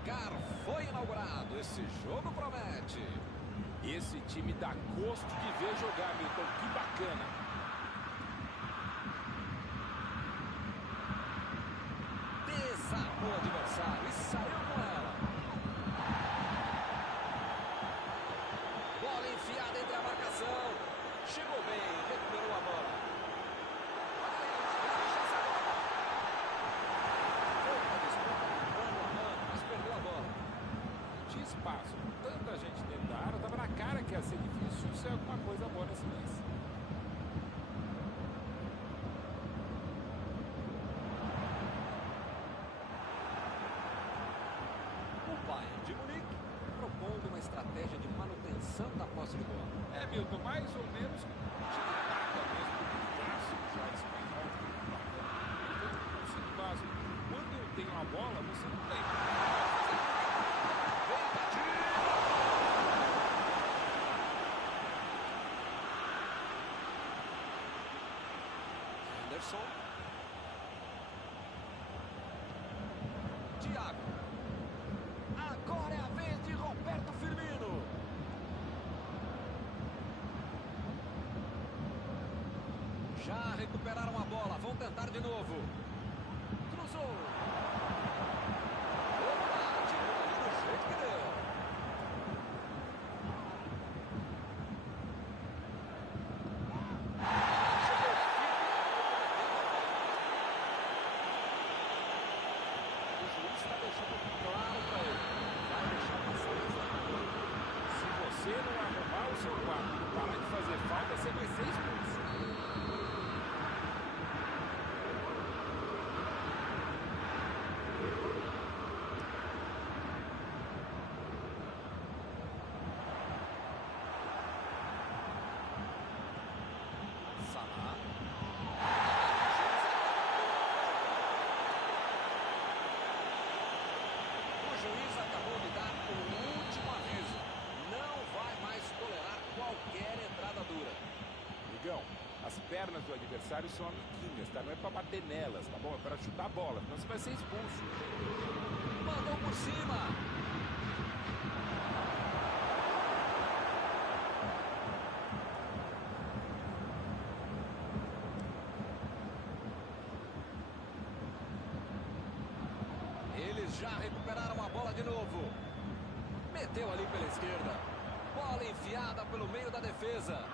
placar foi inaugurado. Esse jogo promete. Esse time dá gosto de ver jogar, Milton. Que bacana. Desarmou o adversário e saiu com ela. Bola enfiada entre a marcação. Chegou bem, recuperou a bola. Tinha espaço, tanta gente dentro da área, tava na cara que ia ser difícil. Isso é alguma coisa boa nesse lance. O Bayern de Munique propondo uma estratégia de manutenção da posse de bola. É, Milton, mais ou menos tic-tac mesmo, clássico já espanhol. Então, o conceito básico. Quando eu tenho a bola, você não tem. Anderson. Thiago. Agora é a vez de Roberto Firmino. Já recuperaram a bola, vão tentar de novo. Cruzou. Opa, tirou ali do jeito que deu. O juiz está deixando claro para ele. Vai deixar passar essa. Se você não arrumar o seu quarto e parar de fazer falta, você vai ser expulso. Salah. O juiz acabou de dar o último aviso. Não vai mais tolerar qualquer entrada dura. Migão, as pernas do adversário são amiguinhas, tá? Não é pra bater nelas, tá bom? É pra chutar a bola, senão você vai ser expulso. Mandou por cima. Eles já recuperaram a bola de novo. Meteu ali pela esquerda. Bola enfiada pelo meio da defesa.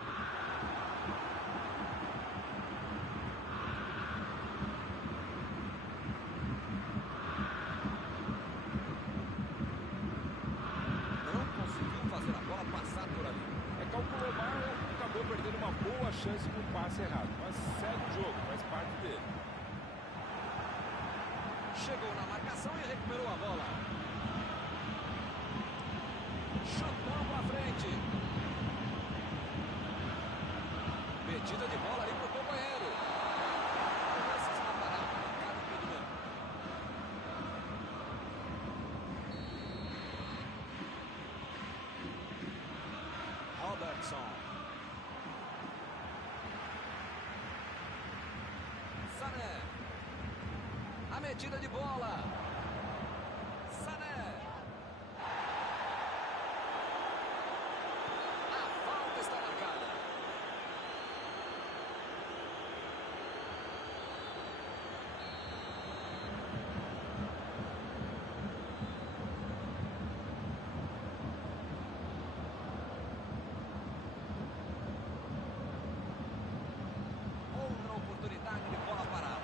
Não conseguiu fazer a bola passar por ali. Calculou mal, acabou perdendo uma boa chance com um passe errado. Mas segue o jogo, faz parte dele. Chegou na marcação e recuperou a bola. Chutando à frente. Metida de bola ali pro companheiro. Esse está parado, marcado impedimento. Robertson. Sané. A metida de bola. Sané. A falta está marcada. Outra oportunidade de bola parada.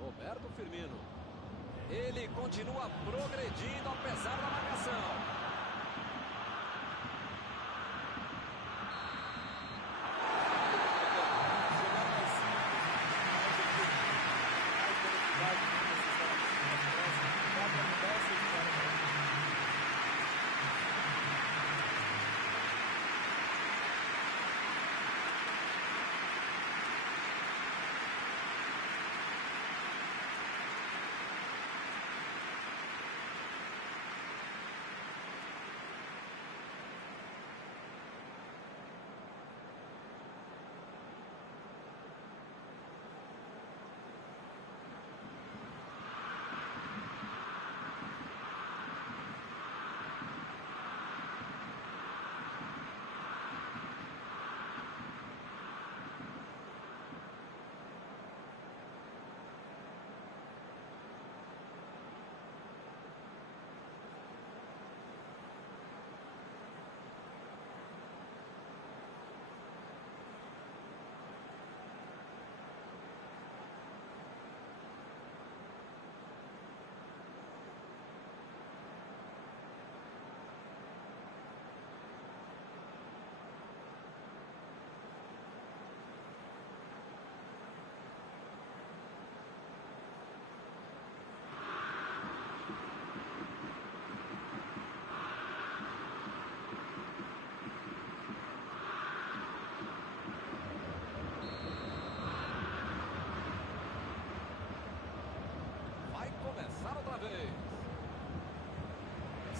Roberto Firmino. Ele continua progredindo apesar da marcação.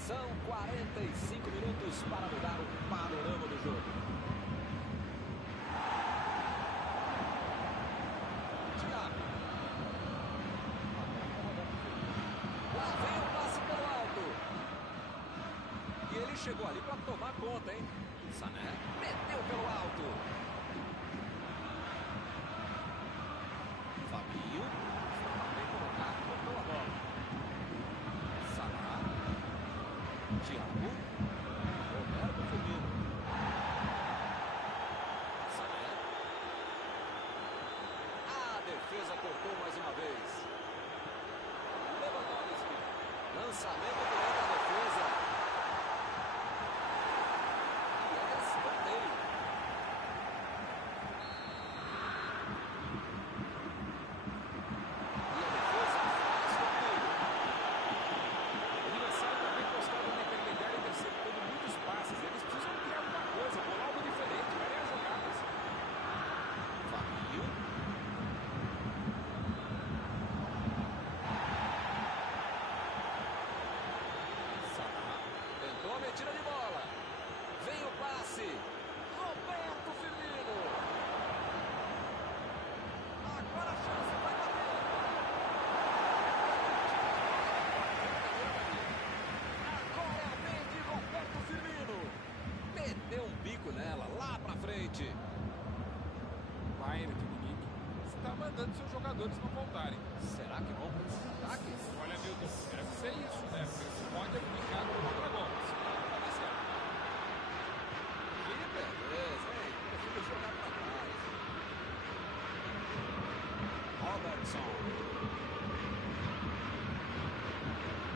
São 45 minutos para mudar o panorama do jogo. Thiago. Lá vem o passe pelo alto. E ele chegou ali para tomar conta, hein? Sané meteu pelo alto. Fabinho. Bem colocado, botou a bola. Salah. Thiago. Roberto Firmino. Sané. A defesa cortou mais uma vez. Lewandowski. Lançamento direto à defesa. Tira de bola. Vem o passe. Roberto Firmino. Agora a chance vai bater. Agora é a vez de Roberto Firmino. Meteu um bico nela, lá pra frente. Bayern de Munique está mandando seus jogadores não voltarem. Será que vão para esse ataque? Olha, Milton, deve ser isso, né? Porque isso pode aplicar no outro gol. Beleza, hein? Prefiro jogar pra trás. Robertson.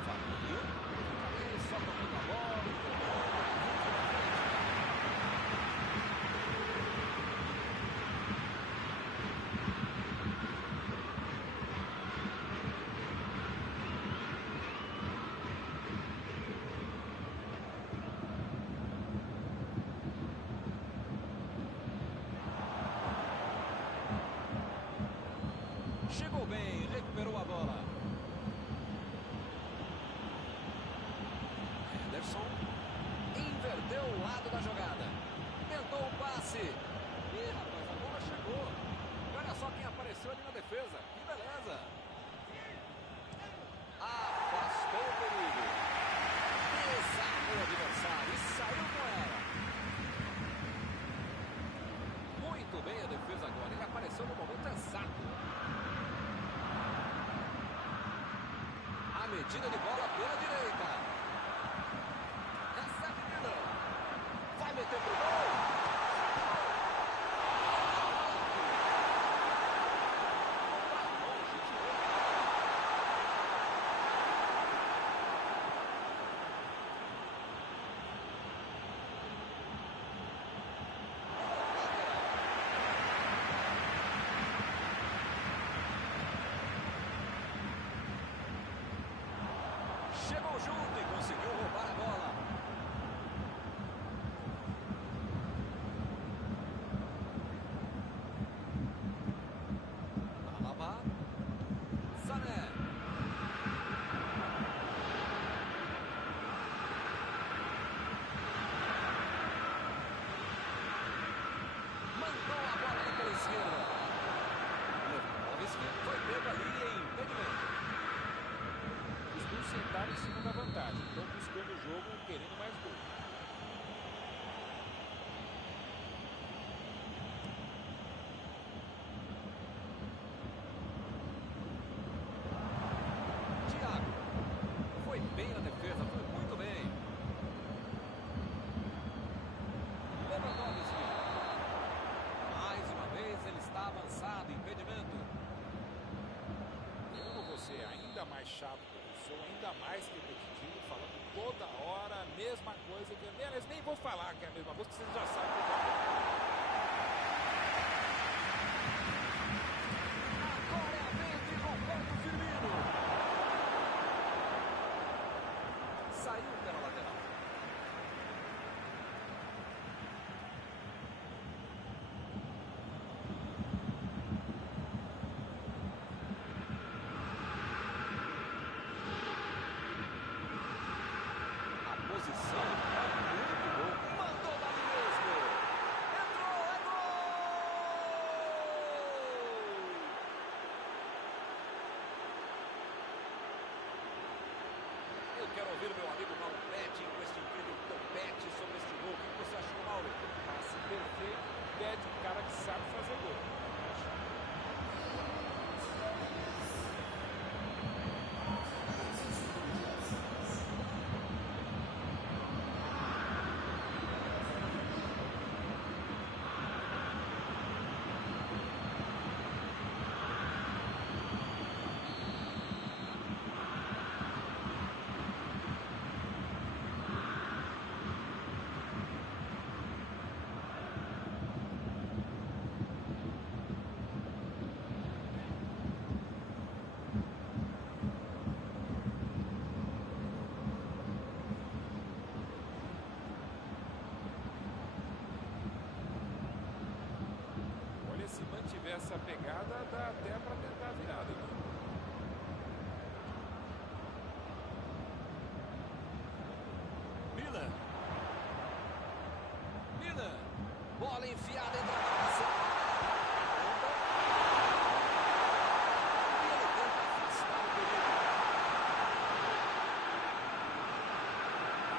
Fabinho. Só tocando a bola. Chegou bem, recuperou a bola. Henderson inverteu o lado da jogada. Tentou o passe. Ih, rapaz, a bola chegou. E olha só quem apareceu ali na defesa. Que beleza. Afastou o perigo. Desarmou o adversário e saiu com ela. Muito bem a defesa agora. Ele apareceu no momento exato. Medida de bola pela direita. Recebe Miller. Vai meter pro gol. Chegou junto e conseguiu roubar a bola. Alaba. Sané. Mandou a bola ali pela esquerda. Lewandowski foi pego ali em impedimento. Sentaram em cima da vantagem, estão buscando o jogo, querendo mais gol. Thiago foi bem na defesa, foi muito bem. Lewandowski. Mais uma vez ele está avançado, impedimento. Eu vou ser ainda mais chato. Sou ainda mais repetitivo, falando toda hora a mesma coisa. Eles nem vou falar que é a mesma coisa, que vocês já sabem que Agora é a vez de Roberto Firmino. Saiu pela lateral. nessa pegada, dá até para tentar a virada, viu? Miller. Miller. Bola enfiada entre a cabeça. E ele tenta afastar o perigo.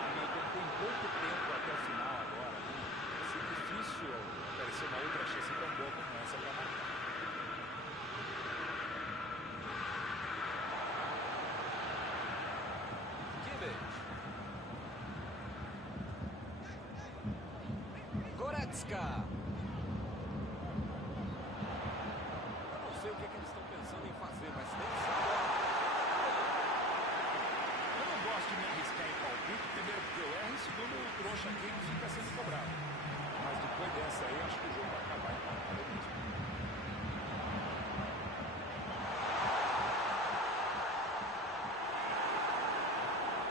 Hamilton tem pouco tempo até o final agora, né? Vai ser difícil aparecer uma outra chance tão boa como essa para marcar. Kimmich. Goretzka. Eu não sei o que eles estão pensando em fazer, mas tem que ser agora. Eu não gosto de me arriscar em palpite, primeiro porque eu erro e segundo o trouxa aqui ele fica sendo cobrado. Mas depois dessa aí, acho que o jogo vai acabar empatado mesmo.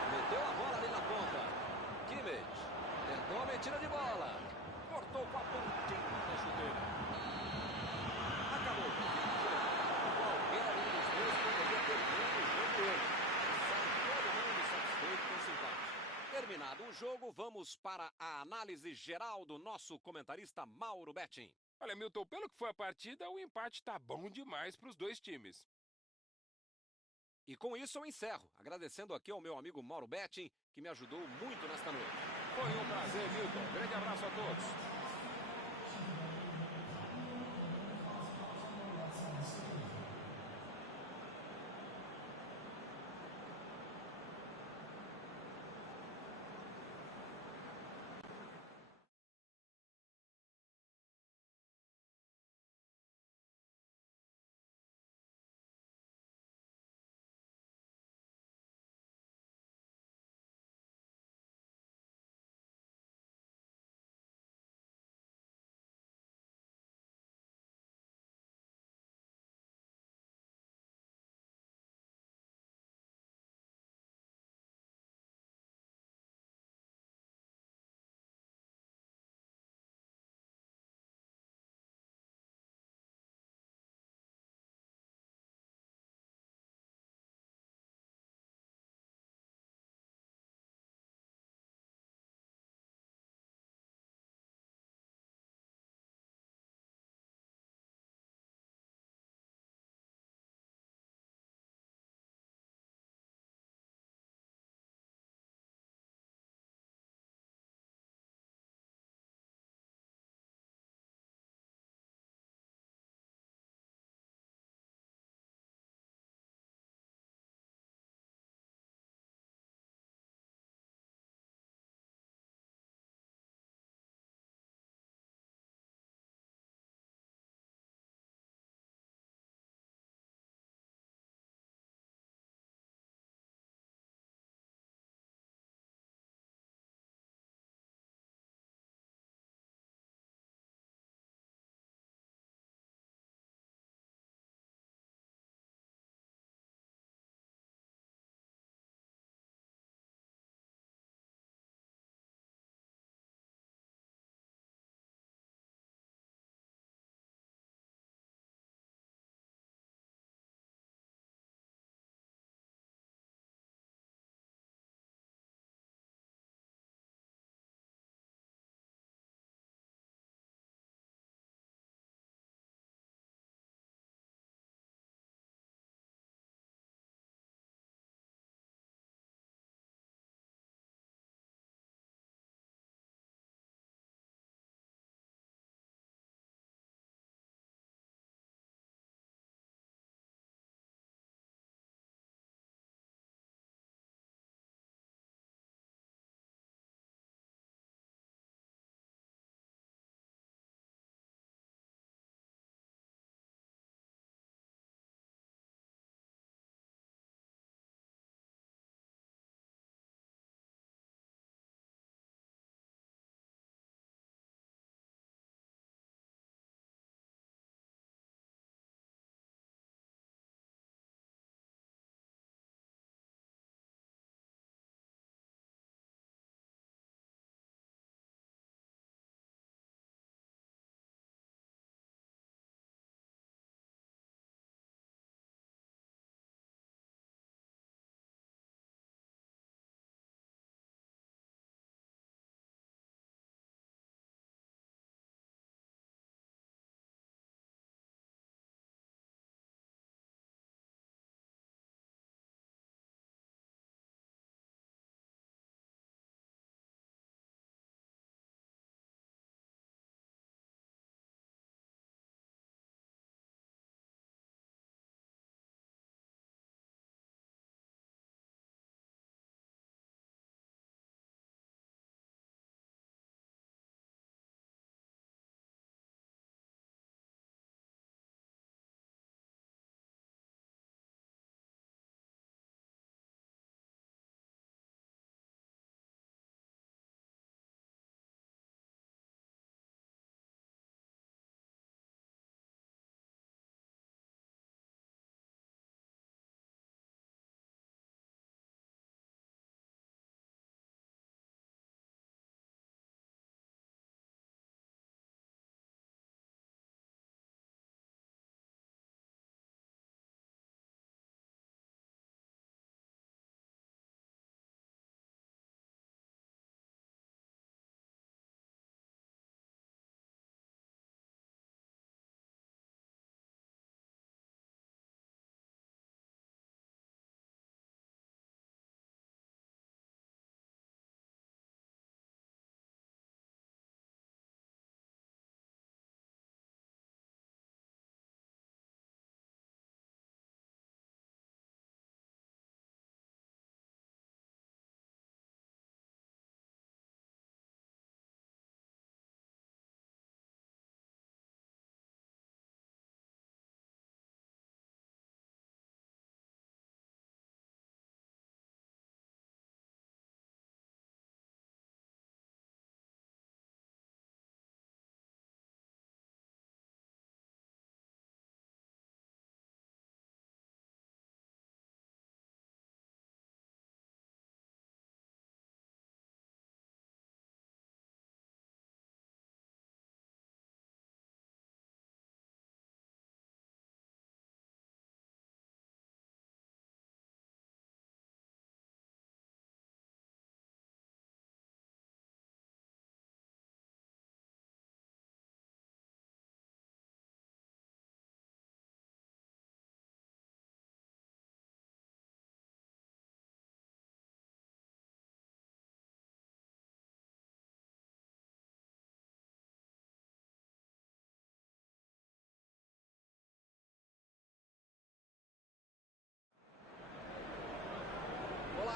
Meteu a bola ali na ponta. Kimmich. Tentou a metida de bola. Cortou com a pontinha da chuteira. Acabou. Qualquer um dos dois poderia ter ganho o jogo hoje. Sai todo mundo satisfeito com esse empate. Terminado o jogo, vamos para a análise geral do nosso comentarista Mauro Betting. Olha, Milton, pelo que foi a partida, o empate tá bom demais para os dois times. E com isso eu encerro, agradecendo aqui ao meu amigo Mauro Betting, que me ajudou muito nesta noite. Foi um prazer, Milton. Grande abraço a todos.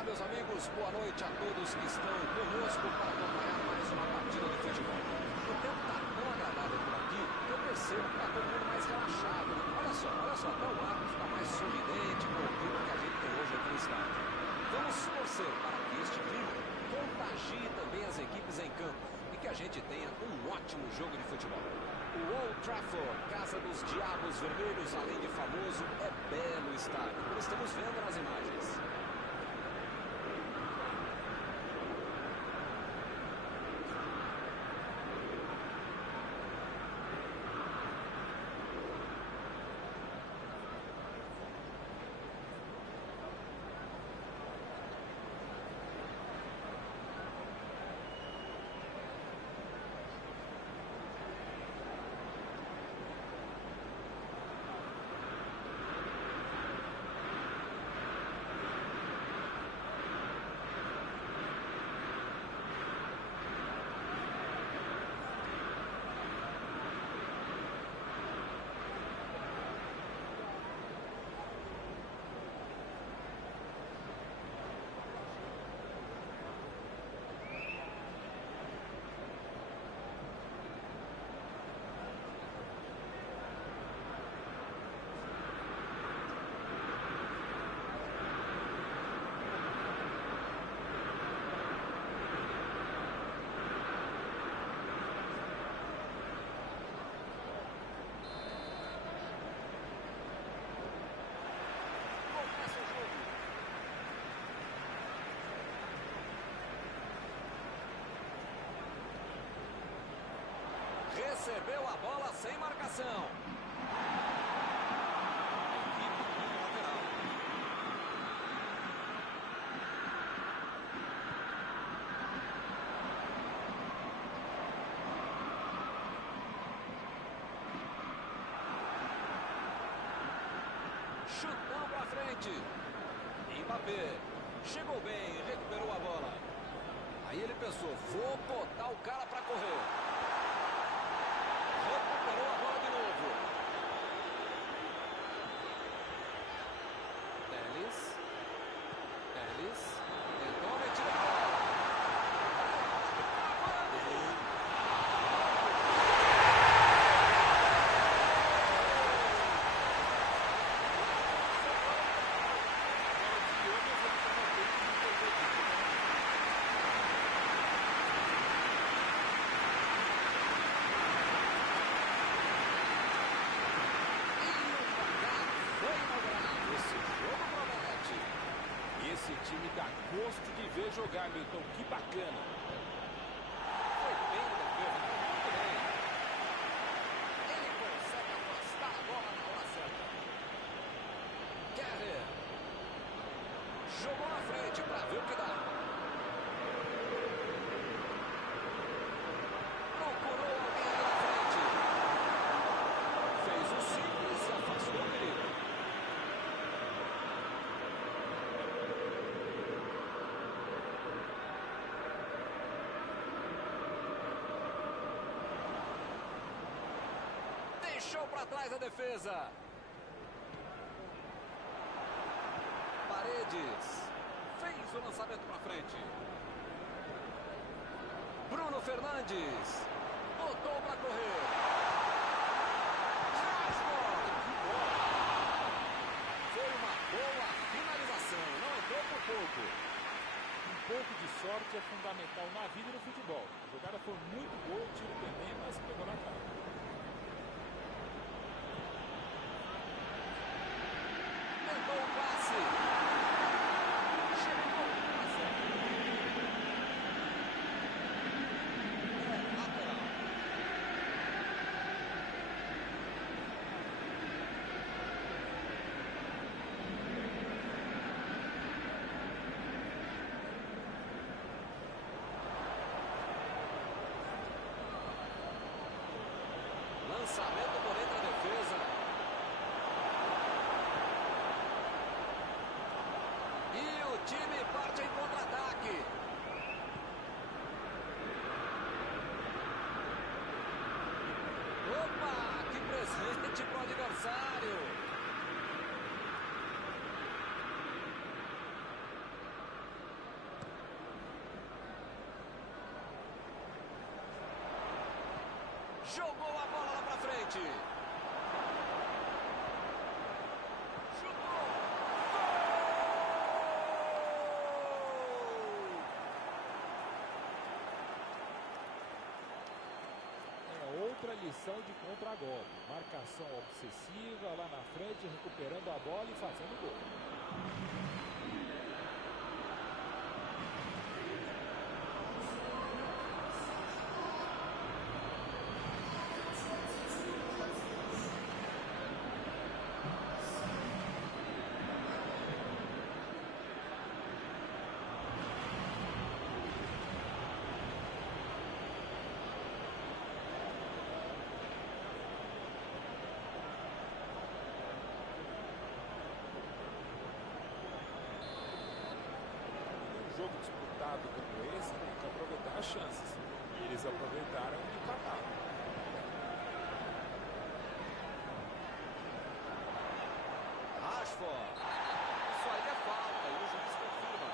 meus amigos, boa noite a todos que estão conosco para acompanhar mais uma partida de futebol. O tempo está tão agradável por aqui que eu percebo que está todo mundo mais relaxado. Olha só, até o Marcos está mais sorridente com o clima que a gente tem hoje aqui no estádio. Vamos torcer para que este clima contagie também as equipes em campo e que a gente tenha um ótimo jogo de futebol. O Old Trafford, casa dos Diabos Vermelhos, além de famoso, é belo estádio, como estamos vendo nas imagens. Recebeu a bola sem marcação. Equipe lateral. Chutão pra frente. Mbappé chegou bem, recuperou a bola. Aí ele pensou, vou botar o cara pra correr. Recuperou a bola de novo. Ellis. Tentou a metida de bola. Esse time dá gosto de ver jogar, Milton. Que bacana. Foi bem na defesa, muito bem. Ele consegue afastar a bola na hora certa. Kerrer. Jogou na frente para ver o que dá. Procurou alguém ali na frente. Fez o simples e afastou o perigo. Deixou para trás a defesa. Paredes fez o lançamento para frente. Bruno Fernandes botou para correr. Rashford, que bola! Foi uma boa finalização, não entrou por pouco. Um pouco de sorte é fundamental na vida e no futebol. A jogada foi muito boa, o tiro também, mas pegou na cara. Tentou o passe. Chegou o passe. Lateral. Lançamento por entre a defesa. E o time parte em contra-ataque. Opa, que presente pro adversário. Jogou a bola lá pra frente. Chutou. É outra lição de contragolpe. Marcação obsessiva lá na frente, recuperando a bola e fazendo gol. Jogo disputado como esse, tem que aproveitar as chances. E eles aproveitaram e empataram. Rashford. Isso aí é falta e o juiz confirma.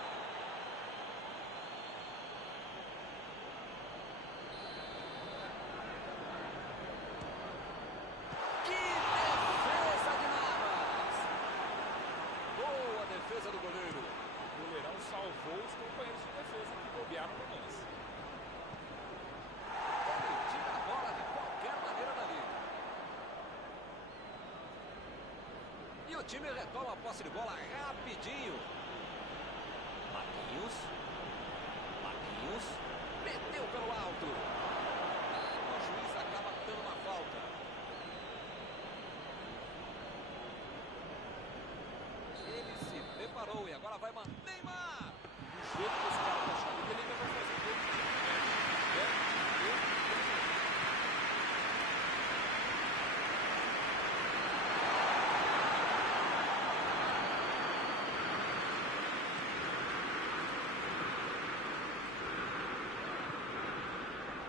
Que defesa de Navas! Boa defesa do goleiro. O goleirão salvou os companheiros de defesa que bobearam no lance. Ele tira a bola de qualquer maneira dali. E o time retoma a posse de bola rapidinho. Marquinhos. Marquinhos. Meteu pelo alto. O juiz acaba dando uma falta. Ele se preparou e agora vai mandar. Neymar! Do jeito que esse cara tá achando, ele ainda vai fazer gol.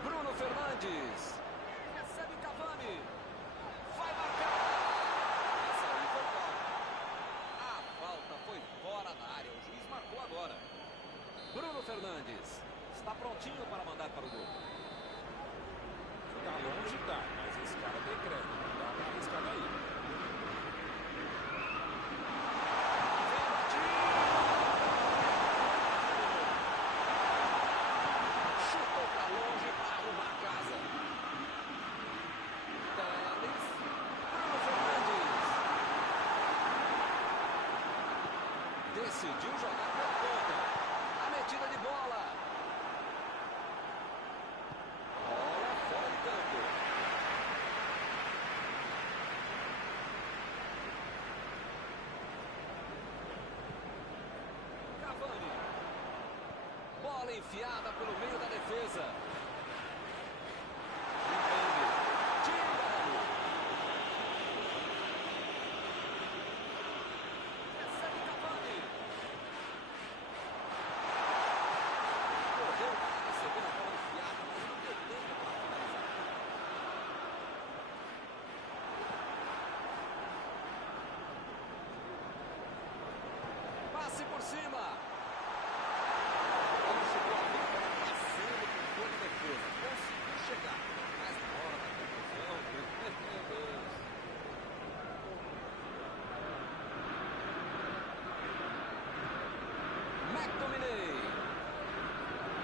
Bruno Fernandes. Recebe Cavani. Vai marcar. Essa aí foi falta. A falta foi fora da área. O juiz marcou agora. Bruno Fernandes. Está prontinho para mandar para o gol. Tá longe, tá, mas esse cara tem crédito. Não dá pra arriscar daí. Vem o tiro. Chutou para longe para arrumar a casa. Teles. Bruno Fernandes. Decidiu jogar pela ponta. A metida de bola. Bola fora de campo. Cavani. Bola enfiada pelo meio da defesa. Entende. Tira. Recebe Cavani. Correu para receber a bola enfiada, mas não deu tempo para finalizar. Passe por cima. Ele chegou a bola passando por toda a defesa. Conseguiu chegar. Mas na hora da conclusão, meu Deus. McTominay.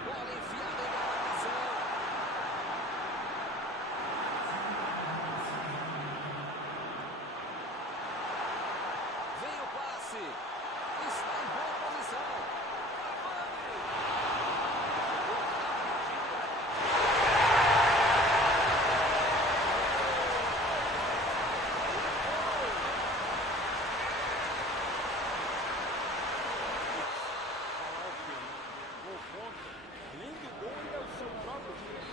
Bola enfiada em marcação. Vem o passe. Está em boa posição. Cavani. Chegou rapidinho. Falar o quê? Gol contra. Além do gol, ele é o seu próprio time.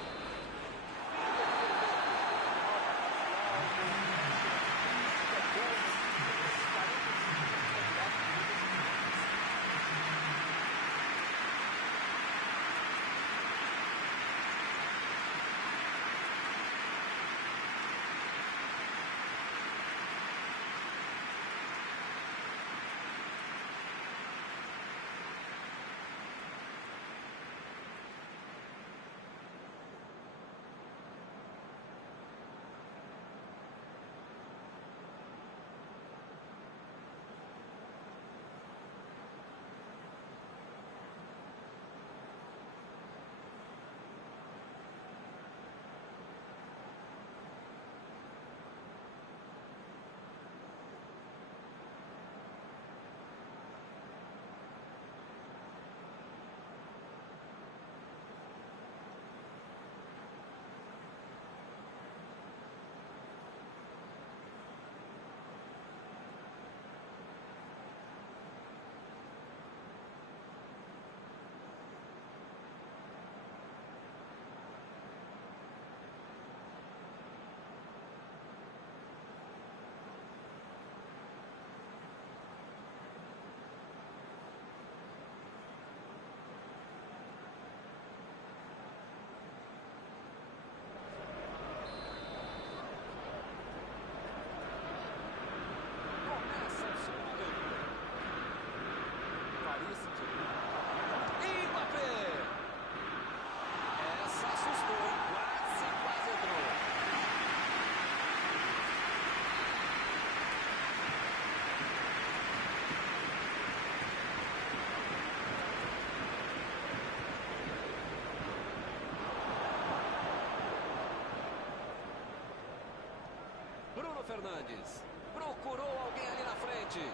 Fernandes. Procurou alguém ali na frente.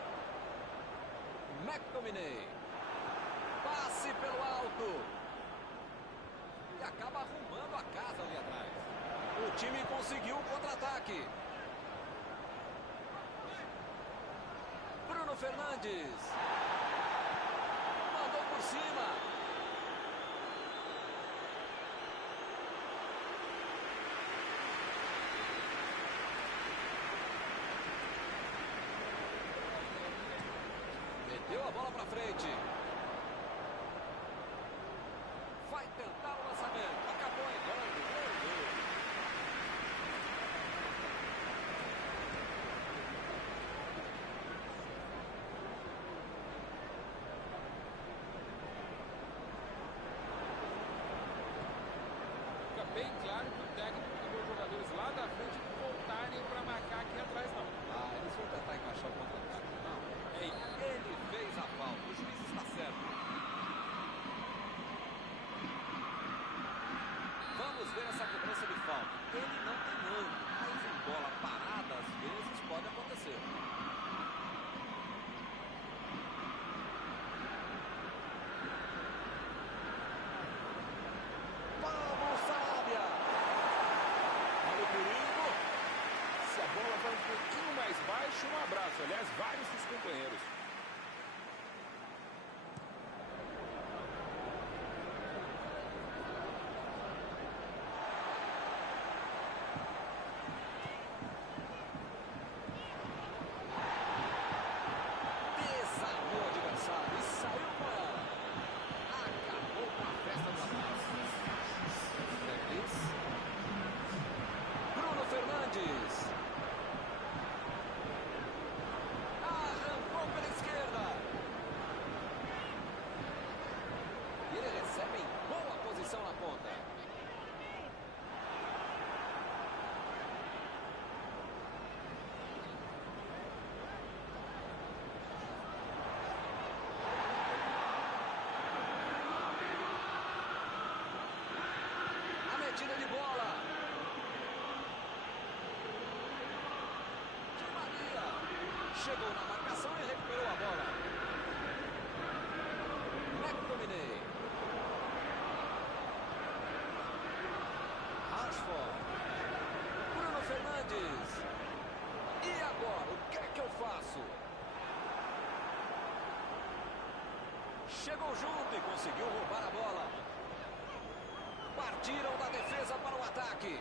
McTominay. Passe pelo alto. E acaba arrumando a casa ali atrás. O time conseguiu o contra-ataque. Bruno Fernandes. Mandou por cima. Meteu a bola para frente. Vai tentar o lançamento. Acabou errando. Fica bem claro que o técnico mandou os jogadores lá da frente voltarem para marcar aqui atrás, não. Eles vão tentar encaixar o contra-ataque. Não. Ele fez a falta. O juiz está certo. Vamos ver essa cobrança de falta. Ele não tem ângulo, mas em bola parada, às vezes, pode acontecer. Vamos, Sarabia! Olha o perigo. Se a bola vai um pouquinho mais baixo, um abraço. Aliás, vários dos companheiros. Desarmou o adversário e saiu com ela. Acabou com a festa do abraço. Bruno Fernandes. Arrancou pela esquerda. E ele recebe em boa posição na ponta. A metida de bola. Di Maria. Chegou na marcação e recuperou a bola. McTominay. Rashford. Bruno Fernandes. E agora, o que é que eu faço? Chegou junto e conseguiu roubar a bola. Partiram da defesa para o ataque.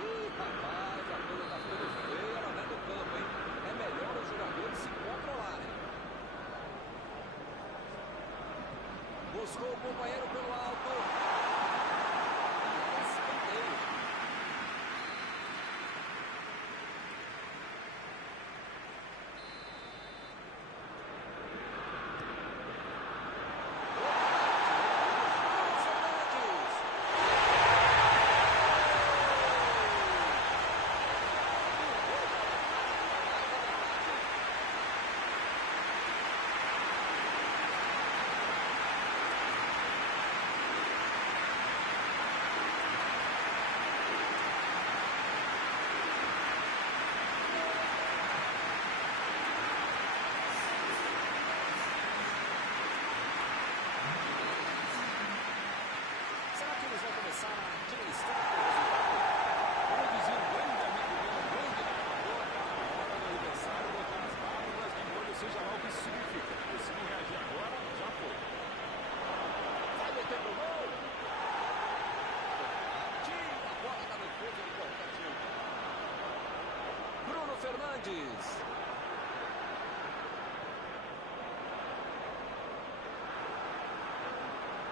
Ih, rapaz, a coisa tá ficando feia lá dentro do campo, hein? É melhor os jogadores se controlarem. Buscou o companheiro pelo alto. Escanteio. Será que eles vão começar a administrar o resultado? Como dizia um grande amigo meu, um grande narrador, na hora do aniversário, botar as válvulas de molho, seja lá o que isso significa. Porque se não reagir agora, já foi. Vai meter pro gol. Tira a bola da defesa de qualquer time. Bruno Fernandes.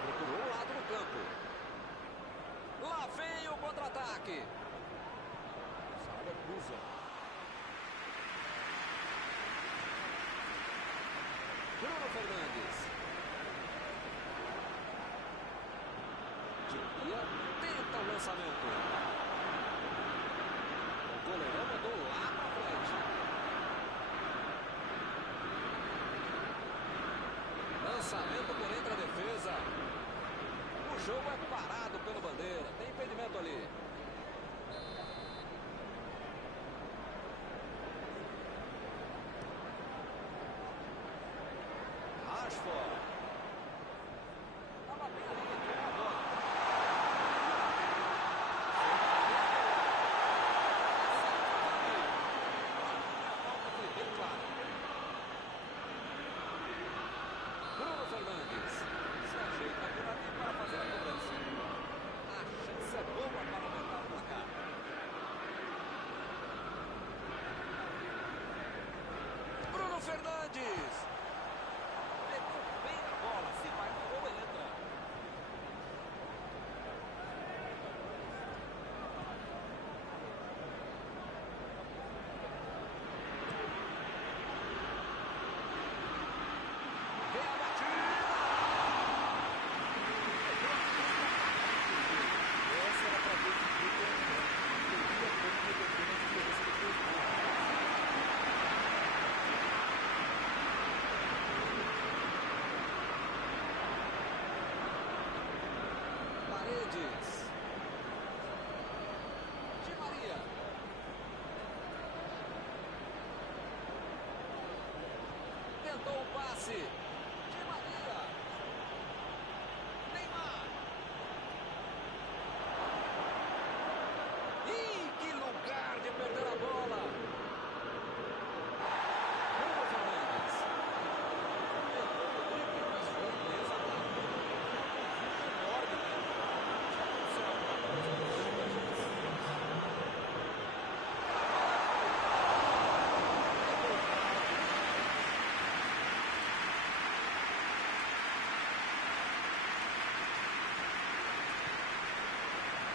Procurou o lado do campo. Lá vem o contra-ataque. Sarabia cruza. Bruno Fernandes. Di Maria tenta o lançamento. O goleirão mandou lá pra frente. Lançamento por entre a defesa. jogo é parado pelo bandeira. Tem impedimento ali. Rashford. Tava bem ali, entregou a bola. A falta foi bem clara. Bruno Fernandes se ajeita por ali para fazer a cobrança. A chance é boa para aumentar o placar. Bruno Fernandes pegou bem a bola, se vai no gol, entra. Vem a batida! Essa era para ver que o Grêmio teria como reverter a diferença do gol. Paredes. Di Maria. Tentou o passe. Di Maria. Neymar. Ih, que lugar de perder a bola. Bruno Fernandes. Tentou o drible, mas foi desarmado. Enorme, né? Já aconteceu alguma coisa no jogo da gente.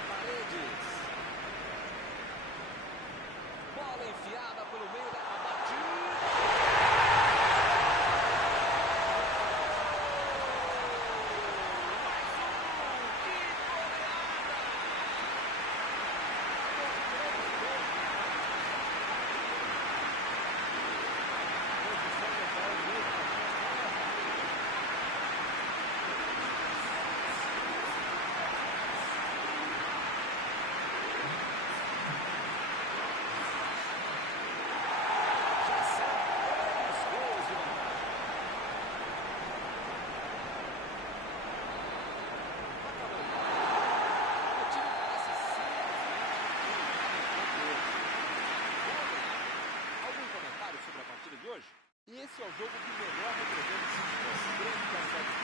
Paredes. Bola enfiada pelo meio da batida. Que goleada! Já são 3 gols de vantagem. Acabou. O time parece simplesmente Algum comentário sobre a partida de hoje? E esse é o jogo que melhor representa os grandes da Série B.